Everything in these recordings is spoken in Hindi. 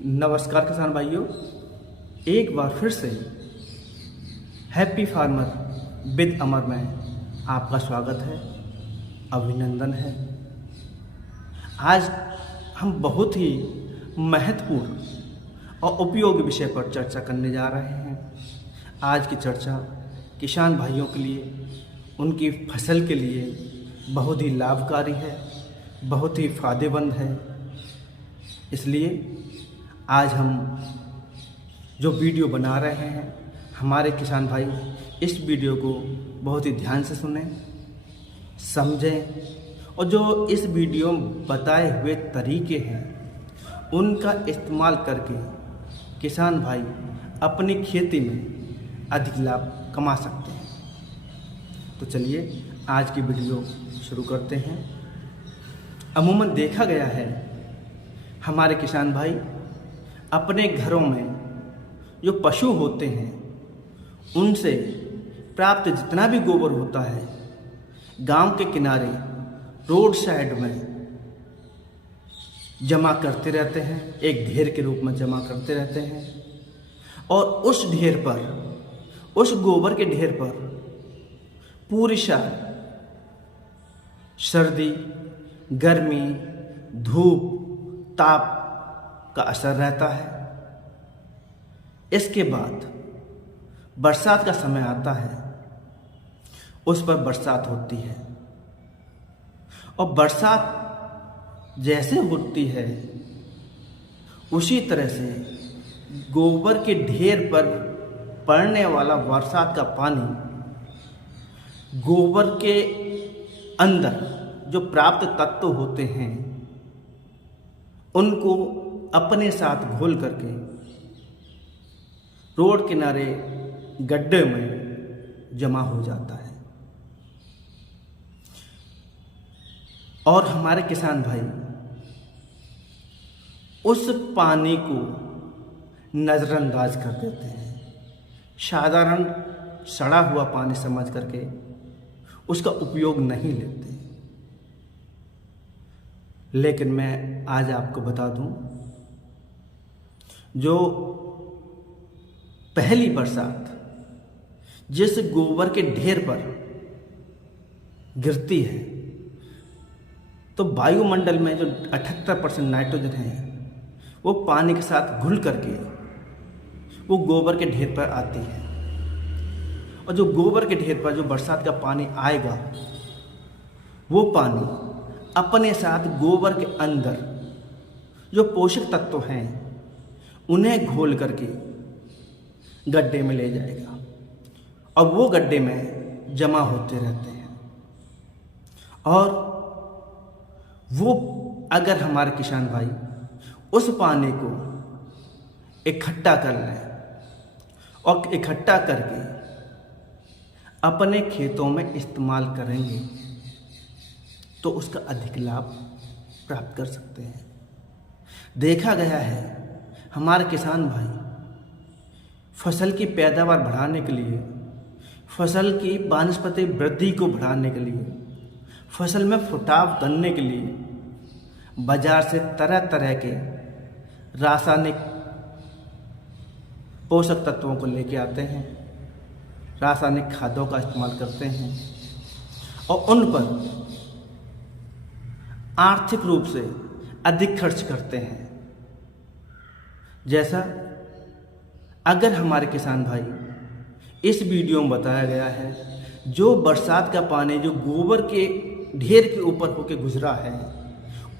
नमस्कार किसान भाइयों, एक बार फिर से हैप्पी फार्मर विद अमर में आपका स्वागत है, अभिनंदन है। आज हम बहुत ही महत्वपूर्ण और उपयोगी विषय पर चर्चा करने जा रहे हैं। आज की चर्चा किसान भाइयों के लिए, उनकी फसल के लिए बहुत ही लाभकारी है, बहुत ही फायदेमंद है। इसलिए आज हम जो वीडियो बना रहे हैं, हमारे किसान भाई इस वीडियो को बहुत ही ध्यान से सुनें, समझें और जो इस वीडियो में बताए हुए तरीके हैं उनका इस्तेमाल करके किसान भाई अपनी खेती में अधिक लाभ कमा सकते हैं। तो चलिए आज की वीडियो शुरू करते हैं। अमूमन देखा गया है हमारे किसान भाई अपने घरों में जो पशु होते हैं उनसे प्राप्त जितना भी गोबर होता है गांव के किनारे रोड साइड में जमा करते रहते हैं, एक ढेर के रूप में जमा करते रहते हैं। और उस ढेर पर, उस गोबर के ढेर पर पूरी साल सर्दी, गर्मी, धूप, ताप का असर रहता है। इसके बाद बरसात का समय आता है, उस पर बरसात होती है और बरसात जैसे होती है उसी तरह से गोबर के ढेर पर पड़ने वाला बरसात का पानी गोबर के अंदर जो प्राप्त तत्व होते हैं उनको अपने साथ घोल करके रोड किनारे गड्ढे में जमा हो जाता है। और हमारे किसान भाई उस पानी को नज़रअंदाज कर देते हैं, साधारण सड़ा हुआ पानी समझ करके उसका उपयोग नहीं लेते। लेकिन मैं आज आपको बता दूं, जो पहली बरसात जिस गोबर के ढेर पर गिरती है तो वायुमंडल में जो 78% नाइट्रोजन है वो पानी के साथ घुल करके वो गोबर के ढेर पर आती है। और जो गोबर के ढेर पर जो बरसात का पानी आएगा वो पानी अपने साथ गोबर के अंदर जो पोषक तत्व हैं उन्हें घोल करके गड्ढे में ले जाएगा और वो गड्ढे में जमा होते रहते हैं। और वो अगर हमारे किसान भाई उस पानी को इकट्ठा कर लें और इकट्ठा करके अपने खेतों में इस्तेमाल करेंगे तो उसका अधिक लाभ प्राप्त कर सकते हैं। देखा गया है हमारे किसान भाई फसल की पैदावार बढ़ाने के लिए, फसल की वानस्पतिक वृद्धि को बढ़ाने के लिए, फसल में फुटाव करने के लिए बाजार से तरह तरह के रासायनिक पोषक तत्वों को लेके आते हैं, रासायनिक खादों का इस्तेमाल करते हैं और उन पर आर्थिक रूप से अधिक खर्च करते हैं। जैसा अगर हमारे किसान भाई इस वीडियो में बताया गया है, जो बरसात का पानी जो गोबर के ढेर के ऊपर होकर गुजरा है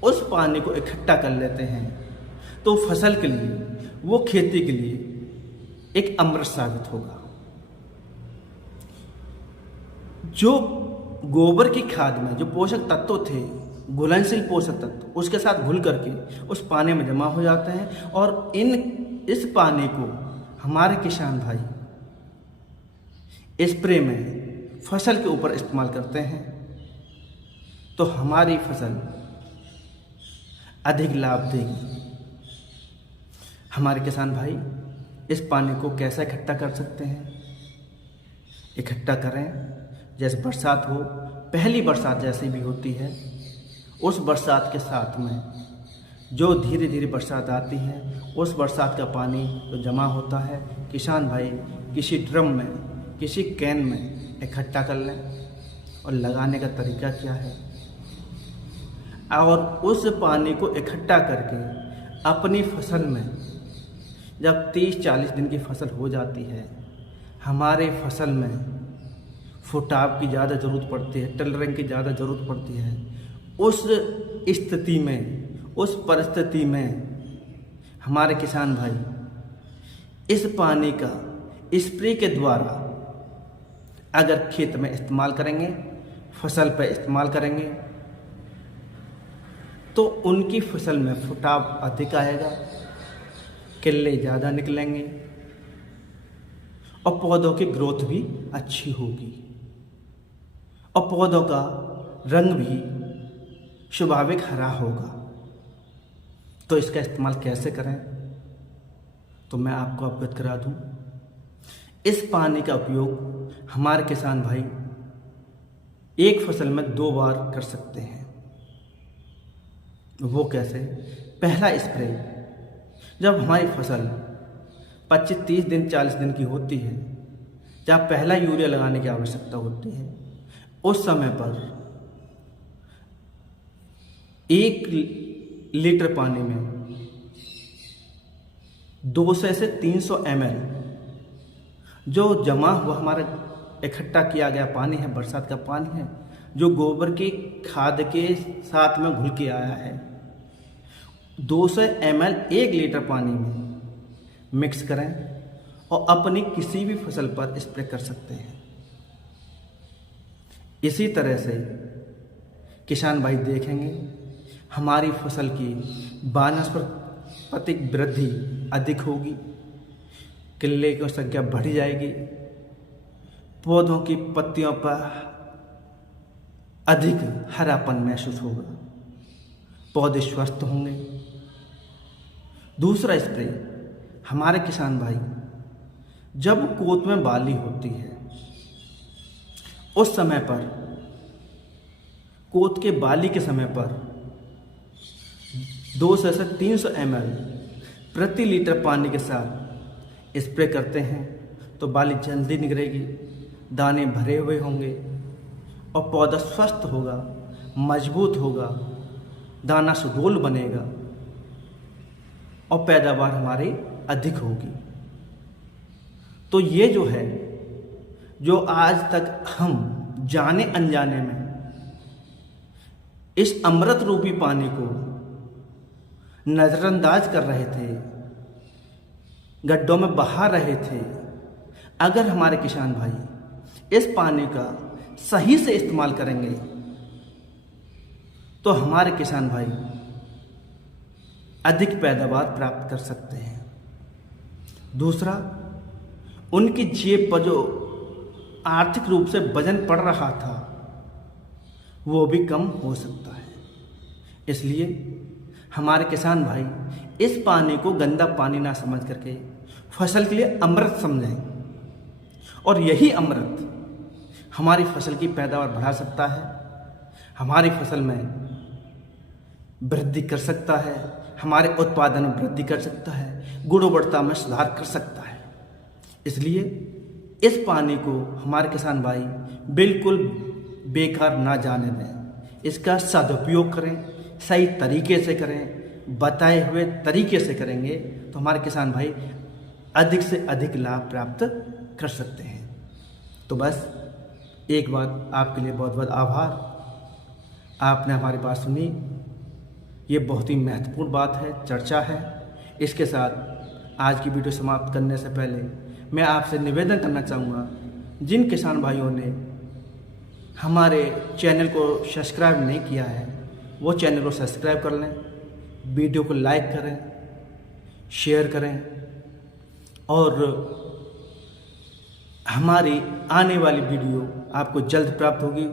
उस पानी को इकट्ठा कर लेते हैं तो फसल के लिए, वो खेती के लिए एक अमृत साबित होगा। जो गोबर की खाद में जो पोषक तत्व थे, घुलनशील पोषक तत्व उसके साथ घुल करके उस पानी में जमा हो जाते हैं और इस पानी को हमारे किसान भाई स्प्रे में फसल के ऊपर इस्तेमाल करते हैं तो हमारी फसल अधिक लाभ देगी। हमारे किसान भाई इस पानी को कैसे इकट्ठा कर सकते हैं? इकट्ठा करें जैसे बरसात हो, पहली बरसात जैसी भी होती है उस बरसात के साथ में जो धीरे धीरे बरसात आती है, उस बरसात का पानी जो जमा होता है, किसान भाई किसी ड्रम में, किसी कैन में इकट्ठा कर लें। और लगाने का तरीका क्या है, और उस पानी को इकट्ठा करके अपनी फसल में, जब 30-40 दिन की फसल हो जाती है, हमारे फसल में फुटाव की ज़्यादा ज़रूरत पड़ती है, टिलरिंग की ज़्यादा ज़रूरत पड़ती है। उस स्थिति में, उस परिस्थिति में हमारे किसान भाई इस पानी का स्प्रे के द्वारा अगर खेत में इस्तेमाल करेंगे, फसल पर इस्तेमाल करेंगे, तो उनकी फसल में फुटाव अधिक आएगा, किल्ले ज़्यादा निकलेंगे और पौधों की ग्रोथ भी अच्छी होगी और पौधों का रंग भी स्वाभाविक हरा होगा। तो इसका इस्तेमाल कैसे करें, तो मैं आपको अवगत करा दूं। इस पानी का उपयोग हमारे किसान भाई एक फसल में 2 बार कर सकते हैं। वो कैसे? पहला स्प्रे, जब हमारी फसल 25-30 दिन 40 दिन की होती है, जब पहला यूरिया लगाने की आवश्यकता होती है, उस समय पर 1 लीटर पानी में 200 से 300 ml जो जमा हुआ हमारा इकट्ठा किया गया पानी है, बरसात का पानी है, जो गोबर की खाद के साथ में घुल के आया है, 200 ml 1 लीटर पानी में मिक्स करें और अपनी किसी भी फसल पर स्प्रे कर सकते हैं। इसी तरह से किसान भाई देखेंगे हमारी फसल की वानस्पतिक वृद्धि अधिक होगी, किल्ले की संख्या बढ़ जाएगी, पौधों की पत्तियों पर अधिक हरापन महसूस होगा, पौधे स्वस्थ होंगे। दूसरा स्प्रे, हमारे किसान भाई जब कोत में बाली होती है, उस समय पर, कोत के बाली के समय पर 200 से 300 ml प्रति लीटर पानी के साथ स्प्रे करते हैं तो बाली जल्दी निकलेगी, दाने भरे हुए होंगे और पौधा स्वस्थ होगा, मजबूत होगा, दाना सुडौल बनेगा और पैदावार हमारी अधिक होगी। तो ये जो है, जो आज तक हम जाने अनजाने में इस अमृत रूपी पानी को नज़रअंदाज कर रहे थे, गड्ढों में बहा रहे थे, अगर हमारे किसान भाई इस पानी का सही से इस्तेमाल करेंगे तो हमारे किसान भाई अधिक पैदावार प्राप्त कर सकते हैं। दूसरा, उनकी जेब पर जो आर्थिक रूप से वजन पड़ रहा था वो भी कम हो सकता है। इसलिए हमारे किसान भाई इस पानी को गंदा पानी ना समझ करके फसल के लिए अमृत समझें, और यही अमृत हमारी फसल की पैदावार बढ़ा सकता है, हमारी फसल में वृद्धि कर सकता है, हमारे उत्पादन में वृद्धि कर सकता है, गुणवत्ता में सुधार कर सकता है। इसलिए इस पानी को हमारे किसान भाई बिल्कुल बेकार ना जाने दें, इसका सदुपयोग करें, सही तरीके से करें, बताए हुए तरीके से करेंगे तो हमारे किसान भाई अधिक से अधिक लाभ प्राप्त कर सकते हैं। तो बस एक बात, आपके लिए बहुत बहुत आभार, आपने हमारी बात सुनी। ये बहुत ही महत्वपूर्ण बात है, चर्चा है। इसके साथ आज की वीडियो समाप्त करने से पहले मैं आपसे निवेदन करना चाहूँगा, जिन किसान भाइयों ने हमारे चैनल को सब्सक्राइब नहीं किया है वो चैनल को सब्सक्राइब कर लें, वीडियो को लाइक करें, शेयर करें और हमारी आने वाली वीडियो आपको जल्द प्राप्त होगी।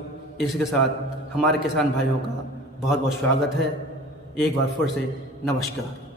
इसके साथ हमारे किसान भाइयों का बहुत बहुत स्वागत है। एक बार फिर से नमस्कार।